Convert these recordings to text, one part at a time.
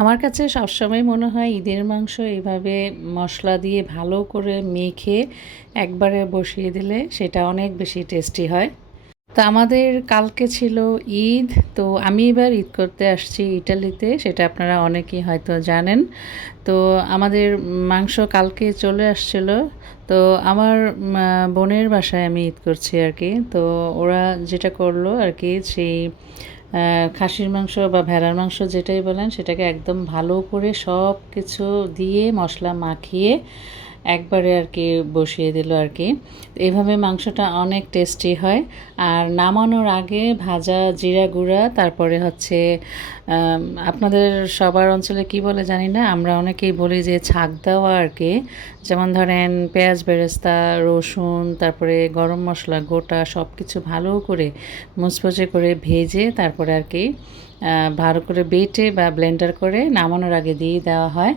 আমার কাছে সবসময় মনে হয় ঈদের মাংস এভাবে মশলা দিয়ে ভালো করে মেখে একবারে বসিয়ে দিলে সেটা অনেক বেশি টেস্টি হয়। তো আমাদের কালকে ছিল ঈদ। তো আমি এবার ঈদ করতে আসছি ইটালিতে, সেটা আপনারা অনেকেই হয়তো জানেন। তো আমাদের মাংস কালকে চলে আসছিল। তো আমার বোনের বাসায় আমি ঈদ করছি আর কি। তো ওরা যেটা করলো আর কি, সেই খাসির মাংস বা ভেড়ার মাংস যেটাই বলেন সেটাকে একদম ভালো করে সব কিছু দিয়ে মশলা মাখিয়ে একবারে আর কি বসিয়ে দিল আর কি। এভাবে মাংসটা অনেক টেস্টি হয়। আর নামানোর আগে ভাজা জিরা গুঁড়া, তারপরে হচ্ছে আপনাদের সবার অঞ্চলে কি বলে জানি না, আমরা অনেকেই বলি যে ছাক দেওয়া আর কি। যেমন ধরেন পেঁয়াজ বেরেস্তা, রসুন, তারপরে গরম মশলা গোটা সব কিছু ভালো করে মুচমুচে করে ভেজে তারপরে আর কি ভালো করে বেটে বা ব্লেন্ডার করে নামানোর আগে দিয়ে দেওয়া হয়।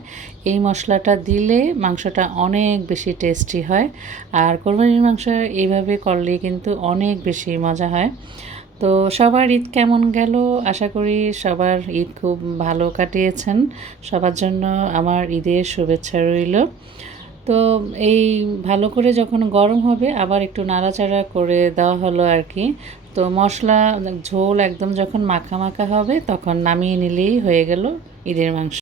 এই মশলাটা দিলে মাংসটা অনেক বেশি টেস্টি হয়। আর কোরবানির মাংস এইভাবে করলে কিন্তু অনেক বেশি মজা হয়। তো সবার ঈদ কেমন গেল? আশা করি সবার ঈদ খুব ভালো কাটিয়েছেন। সবার জন্য আমার ঈদের শুভেচ্ছা রইল। তো এই ভালো করে যখন গরম হবে আবার একটু নাড়াচাড়া করে দেওয়া হলো আর কি। তো মশলা ঝোল একদম যখন মাখা মাখা হবে তখন নামিয়ে নিলেই হয়ে গেল ঈদের মাংস।